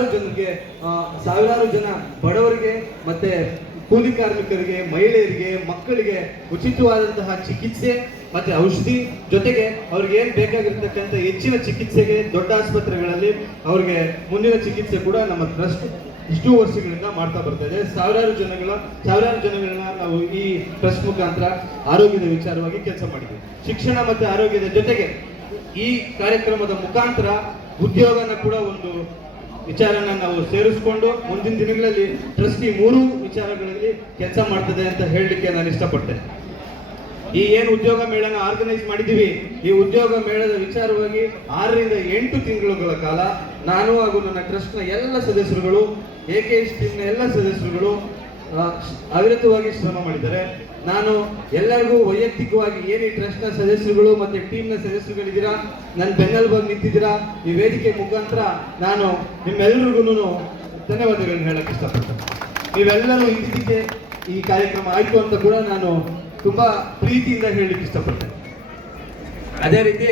ಜನರಿಗೆ ಸಾವಿರಾರು ಜನ ಬಡವರಿಗೆ ಮತ್ತೆ ಕೂಲಿ ಕಾರ್ಮಿಕರಿಗೆ, ಮಹಿಳೆಯರಿಗೆ, ಮಕ್ಕಳಿಗೆ ಉಚಿತವಾದಂತಹ ಚಿಕಿತ್ಸೆ ಮತ್ತೆ ಔಷಧಿ ಜೊತೆಗೆ ಅವ್ರಿಗೆ ಏನ್ ಬೇಕಾಗಿರ್ತಕ್ಕಂಥ ಹೆಚ್ಚಿನ ಚಿಕಿತ್ಸೆಗೆ ದೊಡ್ಡ ಆಸ್ಪತ್ರೆಗಳಲ್ಲಿ ಅವ್ರಿಗೆ ಮುಂದಿನ ಚಿಕಿತ್ಸೆ ಕೂಡ ನಮ್ಮ ಟ್ರಸ್ಟ್ ಇಷ್ಟು ವರ್ಷಗಳಿಂದ ಮಾಡ್ತಾ ಬರ್ತಾ ಇದೆ. ಸಾವಿರಾರು ಜನಗಳ, ಸಾವಿರಾರು ಜನಗಳನ್ನ ನಾವು ಈ ಟ್ರಸ್ಟ್ ಮುಖಾಂತರ ಆರೋಗ್ಯದ ವಿಚಾರವಾಗಿ ಕೆಲಸ ಮಾಡಿದ್ವಿ ಶಿಕ್ಷಣ ಮತ್ತೆ ಆರೋಗ್ಯದ ಜೊತೆಗೆ ಈ ಕಾರ್ಯಕ್ರಮದ ಮುಖಾಂತರ ಉದ್ಯೋಗನ ಕೂಡ ಒಂದು ವಿಚಾರನ ನಾವು ಸೇರಿಸ್ಕೊಂಡು ಮುಂದಿನ ದಿನಗಳಲ್ಲಿ ಟ್ರಸ್ಟ್ ಮೂರು ವಿಚಾರಗಳಲ್ಲಿ ಕೆಲಸ ಮಾಡ್ತದೆ ಅಂತ ಹೇಳಲಿಕ್ಕೆ ನಾನು ಇಷ್ಟಪಟ್ಟೆ. ಈ ಏನು ಉದ್ಯೋಗ ಮೇಳನ ಆರ್ಗನೈಸ್ ಮಾಡಿದ್ದೀವಿ, ಈ ಉದ್ಯೋಗ ಮೇಳದ ವಿಚಾರವಾಗಿ ಆರರಿಂದ ಎಂಟು ತಿಂಗಳುಗಳ ಕಾಲ ನಾನು ಹಾಗೂ ನನ್ನ ಟ್ರಸ್ಟ್ನ ಎಲ್ಲ ಸದಸ್ಯರುಗಳು ಎ ಕೆ ಎಸ್ ಟೀಮ್ನ ಎಲ್ಲ ಸದಸ್ಯರುಗಳು ಅವಿರತವಾಗಿ ಶ್ರಮ ಮಾಡಿದ್ದಾರೆ. ನಾನು ಎಲ್ಲರಿಗೂ ವೈಯಕ್ತಿಕವಾಗಿ ಏನು ಟ್ರಸ್ಟ್ ಟ್ರಸ್ಟ್ನ ಸದಸ್ಯರುಗಳು ಮತ್ತೆ ಟೀಮ್ನ ಸದಸ್ಯರುಗಳಿದ್ದೀರಾ ನನ್ನ ಬೆನ್ನೆಲುಬಾಗಿ ನಿಂತಿದ್ದೀರಾ, ಈ ವೇದಿಕೆ ಮುಖಾಂತರ ನಾನು ನಿಮ್ಮೆಲ್ಲರಿಗೂ ಧನ್ಯವಾದಗಳನ್ನು ಹೇಳಕ್ ಇಷ್ಟಪಡ್ತೇನೆ. ನೀವೆಲ್ಲರೂ ಇದ್ದಿದ್ದಕ್ಕೆ ಈ ಕಾರ್ಯಕ್ರಮ ಆಯಿತು ಅಂತ ಕೂಡ ನಾನು ತುಂಬಾ ಪ್ರೀತಿಯಿಂದ ಹೇಳಲಿಕ್ಕೆ ಇಷ್ಟಪಡ್ತೇನೆ. ಅದೇ ರೀತಿ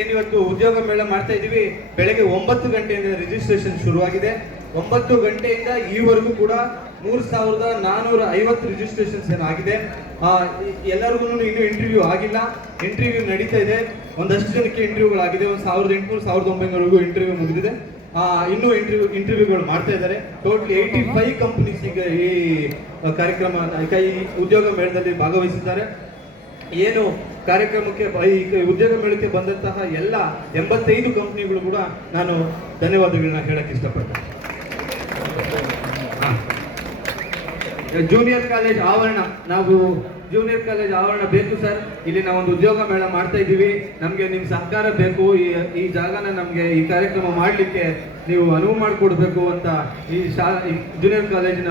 ಏನಿವತ್ತು ಉದ್ಯೋಗ ಮೇಳ ಮಾಡ್ತಾ ಇದ್ದೀವಿ, ಬೆಳಗ್ಗೆ ಒಂಬತ್ತು ಗಂಟೆಯಿಂದ ರಿಜಿಸ್ಟ್ರೇಷನ್ ಶುರುವಾಗಿದೆ. ಒಂಬತ್ತು ಗಂಟೆಯಿಂದ ಈವರೆಗೂ ಕೂಡ ಮೂರು ಸಾವಿರದ ನಾನೂರ ಐವತ್ತು ರಿಜಿಸ್ಟ್ರೇಷನ್ಸ್ ಏನಾಗಿದೆ. ಎಲ್ಲರಿಗೂ ಇನ್ನೂ ಇಂಟರ್ವ್ಯೂ ಆಗಿಲ್ಲ. ಇಂಟರ್ವ್ಯೂ ನಡೀತಾ ಇದೆ. ಒಂದಷ್ಟು ಜನಕ್ಕೆ ಇಂಟರ್ವ್ಯೂಗಳಾಗಿದೆ ಒಂದು ಸಾವಿರದ ಎಂಟುನೂರು, ಸಾವಿರದ ಒಂಬೈನೂರವರೆಗೂ ಇಂಟರ್ವ್ಯೂ ಮುಗಿದಿದೆ. ಇನ್ನೂ ಇಂಟರ್ವ್ಯೂ ಇಂಟರ್ವ್ಯೂಗಳು ಮಾಡ್ತಾ ಇದ್ದಾರೆ. ಟೋಟಲ್ ಏಯ್ಟಿ ಫೈವ್ ಕಂಪ್ನೀಸ್ ಈಗ ಈ ಕಾರ್ಯಕ್ರಮ ಈ ಉದ್ಯೋಗ ಮೇಳದಲ್ಲಿ ಭಾಗವಹಿಸಿದ್ದಾರೆ. ಏನು ಕಾರ್ಯಕ್ರಮಕ್ಕೆ, ಈ ಉದ್ಯೋಗ ಮೇಳಕ್ಕೆ ಬಂದಂತಹ ಎಲ್ಲ ಎಂಬತ್ತೈದು ಕಂಪ್ನಿಗಳು ಕೂಡ ನಾನು ಧನ್ಯವಾದಗಳನ್ನ ಹೇಳಕ್ ಇಷ್ಟಪಡ್ತೇನೆ. ಜೂನಿಯರ್ ಕಾಲೇಜ್ ಆವರಣ. ನಾವು ಜೂನಿಯರ್ ಕಾಲೇಜ್ ಆವರಣ ಬೇಕು ಸರ್ ಇಲ್ಲಿ ನಾವು ಒಂದು ಉದ್ಯೋಗ ಮೇಳ ಮಾಡ್ತಾ ಇದ್ದೀವಿ. ನಮಗೆ ನಿಮ್ಮ ಸಹಕಾರ ಬೇಕು. ಈ ಈ ಜಾಗನ ನಮಗೆ ಈ ಕಾರ್ಯಕ್ರಮ ಮಾಡಲಿಕ್ಕೆ ನೀವು ಅನುವು ಮಾಡಿಕೊಡ್ಬೇಕು ಅಂತ ಈ ಶಾ ಜೂನಿಯರ್ ಕಾಲೇಜಿನ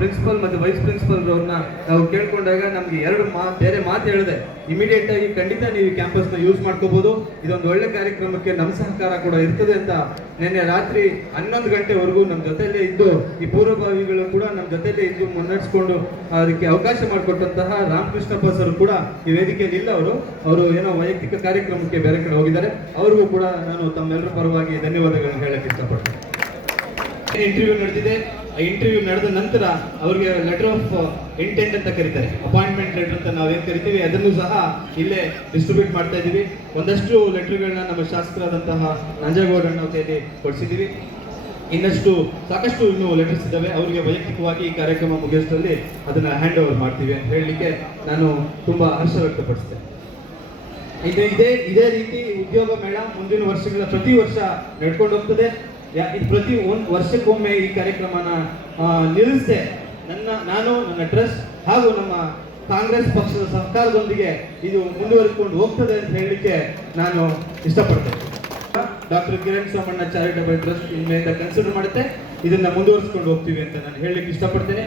ಪ್ರಿನ್ಸಿಪಲ್ ಮತ್ತು ವೈಸ್ ಪ್ರಿನ್ಸಿಪಲ್ ಅವ್ರನ್ನ ನಾವು ಕೇಳ್ಕೊಂಡಾಗ ನಮಗೆ ಎರಡು ಮಾ, ಬೇರೆ ಮಾತು ಹೇಳಿದೆ. ಇಮಿಡಿಯೇಟ್ ಆಗಿ ಖಂಡಿತ ನೀವು ಕ್ಯಾಂಪಸ್ನ ಯೂಸ್ ಮಾಡ್ಕೋಬಹುದು ಇದೊಂದು ಒಳ್ಳೆ ಕಾರ್ಯಕ್ರಮಕ್ಕೆ ನಮ್ಮ ಸಹಕಾರ ಕೂಡ ಇರ್ತದೆ ಅಂತ ನಿನ್ನೆ ರಾತ್ರಿ ಹನ್ನೊಂದು ಗಂಟೆವರೆಗೂ ನಮ್ಮ ಜೊತೆಯಲ್ಲೇ ಇದ್ದು, ಈ ಪೂರ್ವಭಾವಿಗಳು ಕೂಡ ನಮ್ಮ ಜೊತೆಯಲ್ಲೇ ಇದ್ದು ಮುನ್ನಡೆಸ್ಕೊಂಡು ಅದಕ್ಕೆ ಅವಕಾಶ ಮಾಡಿಕೊಟ್ಟಂತಹ ರಾಮಕೃಷ್ಣಪ್ಪ ಸರ್ ಕೂಡ ಈ ವೇದಿಕೆಯಲ್ಲಿ ಇಲ್ಲ ಅವರು. ಅವರು ಏನೋ ವೈಯಕ್ತಿಕ ಕಾರ್ಯಕ್ರಮಕ್ಕೆ ಬೇರೆ ಕಡೆ ಹೋಗಿದ್ದಾರೆ. ಅವ್ರಿಗೂ ಕೂಡ ನಾನು ತಮ್ಮೆಲ್ಲರ ಪರವಾಗಿ ಧನ್ಯವಾದಗಳನ್ನು ಹೇಳಕ್ಕೆ ಇಷ್ಟಪಡ್ತೇನೆ. ಇಂಟರ್ವ್ಯೂ ನಡೆದಿದೆ. ಆ ಇಂಟರ್ವ್ಯೂ ನಡೆದ ನಂತರ ಅವರಿಗೆ ಲೆಟರ್ ಆಫ್ ಇಂಟೆಂಟ್ ಅಂತ ಕರೀತಾರೆ. ಅಪಾಯಿಂಟ್ಮೆಂಟ್ ಲೆಟರ್ ಅಂತ ನಾವೇನು ಕರಿತೀವಿ, ಅದನ್ನು ಸಹ ಇಲ್ಲೇ ಡಿಸ್ಟ್ರಿಬ್ಯೂಟ್ ಮಾಡ್ತಾ ಇದ್ದೀವಿ ಒಂದಷ್ಟು ಲೆಟರ್ಗಳನ್ನ ನಮ್ಮ ಶಾಸಕರಾದಂತಹ ನಂಜೇಗೌಡ ಅಣ್ಣ ಕೈಯಲ್ಲಿ ಕೊಡಿಸಿದ್ದೀವಿ ಇನ್ನಷ್ಟು ಸಾಕಷ್ಟು ಇನ್ನು ಲೆಟರ್ಸ್ ಇದ್ದಾವೆ. ಅವರಿಗೆ ವೈಯಕ್ತಿಕವಾಗಿ ಈ ಕಾರ್ಯಕ್ರಮ ಮುಗಿಯೋಷ್ಟರಲ್ಲಿ ಅದನ್ನ ಹ್ಯಾಂಡ್ ಓವರ್ ಮಾಡ್ತೀವಿ ಅಂತ ಹೇಳಲಿಕ್ಕೆ ನಾನು ತುಂಬಾ ಹರ್ಷ ವ್ಯಕ್ತಪಡಿಸ್ತೇನೆ. ಇದು ಇದೇ ಇದೇ ರೀತಿ ಉದ್ಯೋಗ ಮೇಳ ಮುಂದಿನ ವರ್ಷಗಳ ಪ್ರತಿ ವರ್ಷ ನಡ್ಕೊಂಡು ಹೋಗ್ತದೆ. ಪ್ರತಿ ಒಂದು ವರ್ಷಕ್ಕೊಮ್ಮೆ ಈ ಕಾರ್ಯಕ್ರಮನ ನಿಲ್ಲಿಸದೆ ನನ್ನ, ನಾನು, ನನ್ನ ಟ್ರಸ್ಟ್ ಹಾಗೂ ನಮ್ಮ ಕಾಂಗ್ರೆಸ್ ಪಕ್ಷದ ಸರ್ಕಾರದೊಂದಿಗೆ ಇದು ಮುಂದುವರಿಕೊಂಡು ಹೋಗ್ತದೆ ಅಂತ ಹೇಳಲಿಕ್ಕೆ ನಾನು ಇಷ್ಟಪಡ್ತೇನೆ. Doctor Kiran Somanna charitable trust ಇನ್ಮೇಲೆ ಕನ್ಸಿಡರ್ ಮಾಡುತ್ತೆ. ಇದನ್ನ ಮುಂದುವರಿಸ್ಕೊಂಡು ಹೋಗ್ತೀವಿ ಅಂತ ನಾನು ಹೇಳಲಿಕ್ಕೆ ಇಷ್ಟಪಡ್ತೇನೆ.